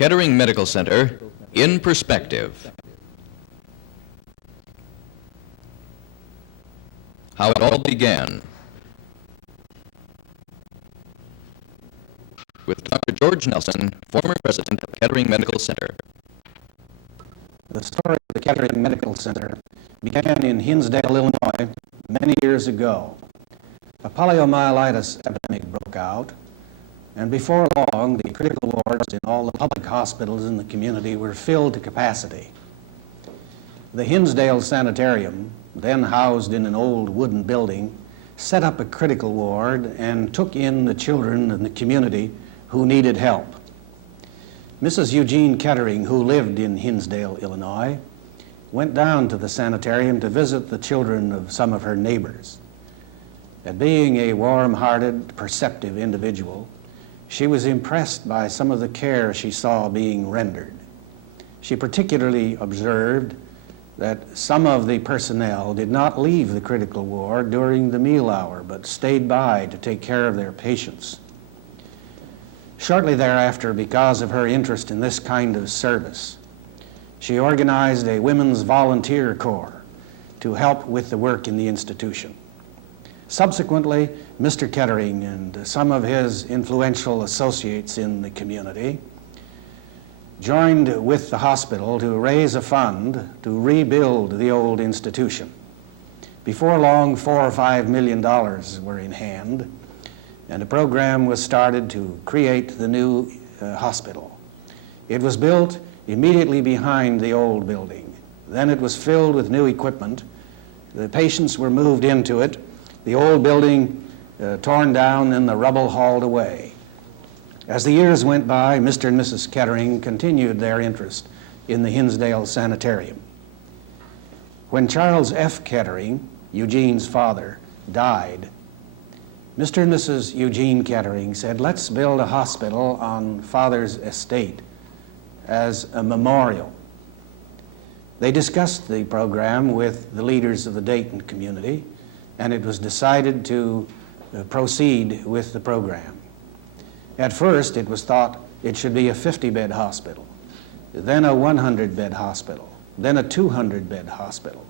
Kettering Medical Center in Perspective. How it all began. With Dr. George Nelson, former president of Kettering Medical Center. The story of the Kettering Medical Center began in Hinsdale, Illinois, many years ago. A poliomyelitis epidemic broke out, and before long, the critical wards in all the public hospitals in the community were filled to capacity. The Hinsdale Sanitarium, then housed in an old wooden building, set up a critical ward and took in the children in the community who needed help. Mrs. Eugene Kettering, who lived in Hinsdale, Illinois, went down to the sanitarium to visit the children of some of her neighbors. And being a warm-hearted, perceptive individual, she was impressed by some of the care she saw being rendered. She particularly observed that some of the personnel did not leave the critical ward during the meal hour, but stayed by to take care of their patients. Shortly thereafter, because of her interest in this kind of service, she organized a women's volunteer corps to help with the work in the institution. Subsequently, Mr. Kettering and some of his influential associates in the community joined with the hospital to raise a fund to rebuild the old institution. Before long, $4 or $5 million were in hand, and a program was started to create the new hospital. It was built immediately behind the old building. Then it was filled with new equipment. The patients were moved into it, the old building torn down and the rubble hauled away. As the years went by, Mr. and Mrs. Kettering continued their interest in the Hinsdale Sanitarium. When Charles F. Kettering, Eugene's father, died, Mr. and Mrs. Eugene Kettering said, let's build a hospital on Father's estate as a memorial. They discussed the program with the leaders of the Dayton community, and it was decided to proceed with the program. At first, it was thought it should be a 50-bed hospital, then a 100-bed hospital, then a 200-bed hospital.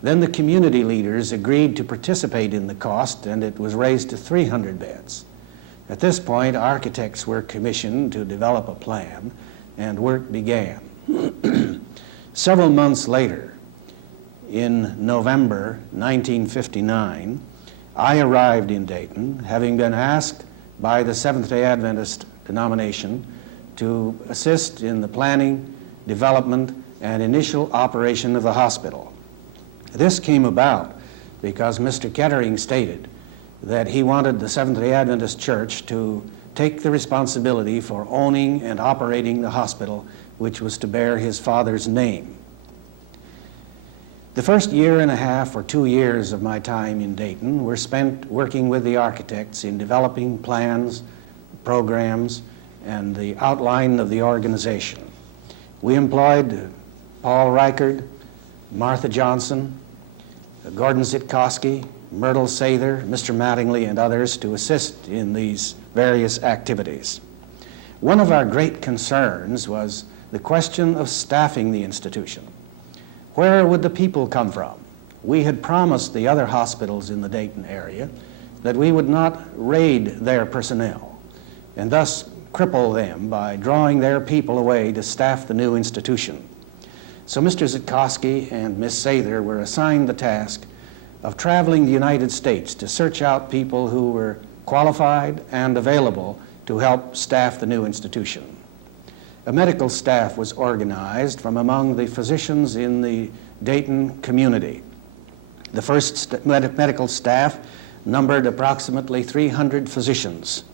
Then the community leaders agreed to participate in the cost, and it was raised to 300 beds. At this point, architects were commissioned to develop a plan, and work began. Several months later, in November 1959, I arrived in Dayton, having been asked by the Seventh-day Adventist denomination to assist in the planning, development, and initial operation of the hospital. This came about because Mr. Kettering stated that he wanted the Seventh-day Adventist Church to take the responsibility for owning and operating the hospital, which was to bear his father's name. The first year and a half or 2 years of my time in Dayton were spent working with the architects in developing plans, programs, and the outline of the organization. We employed Paul Reichard, Martha Johnson, Gordon Zitkowski, Myrtle Sather, Mr. Mattingly, and others to assist in these various activities. One of our great concerns was the question of staffing the institution. Where would the people come from? We had promised the other hospitals in the Dayton area that we would not raid their personnel and thus cripple them by drawing their people away to staff the new institution. So Mr. Zitkowski and Miss Sather were assigned the task of traveling the United States to search out people who were qualified and available to help staff the new institution. A medical staff was organized from among the physicians in the Dayton community. The first medical staff numbered approximately 300 physicians.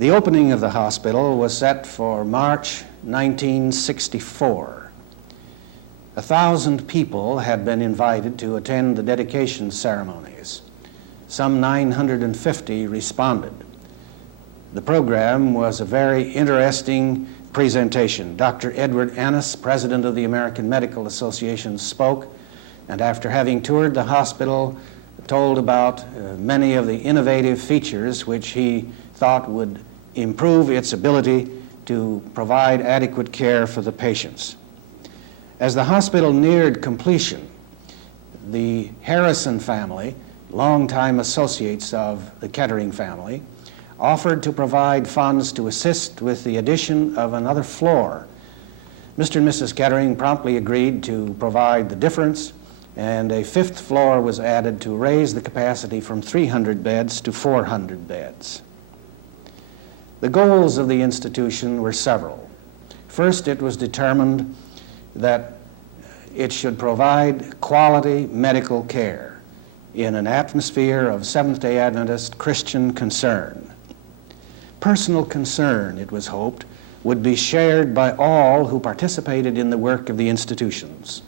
The opening of the hospital was set for March 1964. 1,000 people had been invited to attend the dedication ceremonies. Some 950 responded. The program was a very interesting presentation. Dr. Edward Annis, president of the American Medical Association, spoke, and after having toured the hospital, told about many of the innovative features which he thought would improve its ability to provide adequate care for the patients. As the hospital neared completion, the Harrison family, longtime associates of the Kettering family, offered to provide funds to assist with the addition of another floor. Mr. and Mrs. Kettering promptly agreed to provide the difference, and a fifth floor was added to raise the capacity from 300 beds to 400 beds. The goals of the institution were several. First, it was determined that it should provide quality medical care in an atmosphere of Seventh-day Adventist Christian concern. Personal concern, it was hoped, would be shared by all who participated in the work of the institutions,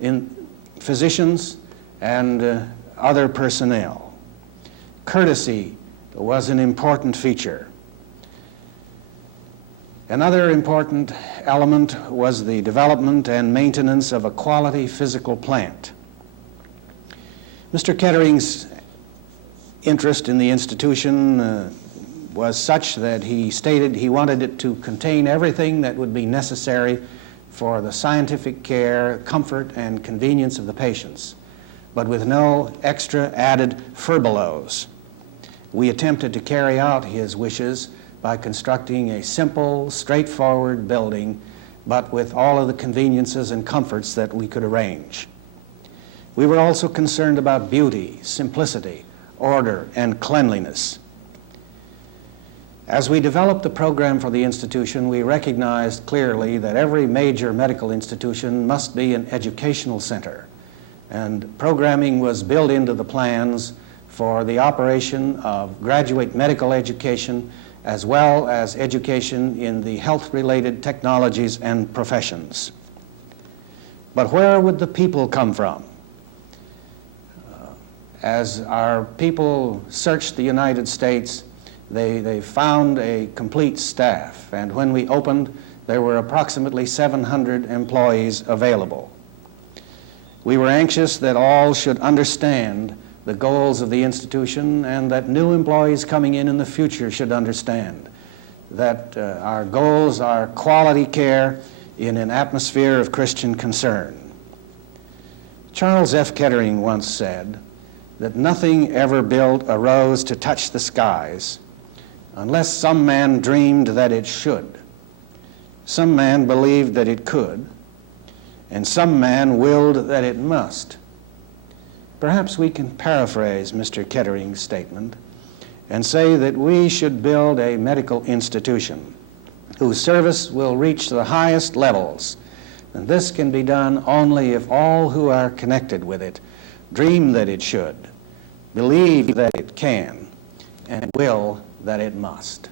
in physicians and other personnel. Courtesy was an important feature. Another important element was the development and maintenance of a quality physical plant. Mr. Kettering's interest in the institution was such that he stated he wanted it to contain everything that would be necessary for the scientific care, comfort, and convenience of the patients, but with no extra added furbelows. We attempted to carry out his wishes by constructing a simple, straightforward building, but with all of the conveniences and comforts that we could arrange. We were also concerned about beauty, simplicity, order, and cleanliness. As we developed the program for the institution, we recognized clearly that every major medical institution must be an educational center, and programming was built into the plans for the operation of graduate medical education as well as education in the health-related technologies and professions. But where would the people come from? As our people searched the United States, they found a complete staff, and when we opened, there were approximately 700 employees available. We were anxious that all should understand the goals of the institution and that new employees coming in the future should understand that our goals are quality care in an atmosphere of Christian concern. Charles F. Kettering once said that nothing ever built arose to touch the skies unless some man dreamed that it should, some man believed that it could, and some man willed that it must. Perhaps we can paraphrase Mr. Kettering's statement and say that we should build a medical institution whose service will reach the highest levels, and this can be done only if all who are connected with it dream that it should, believe that it can, and will that it must.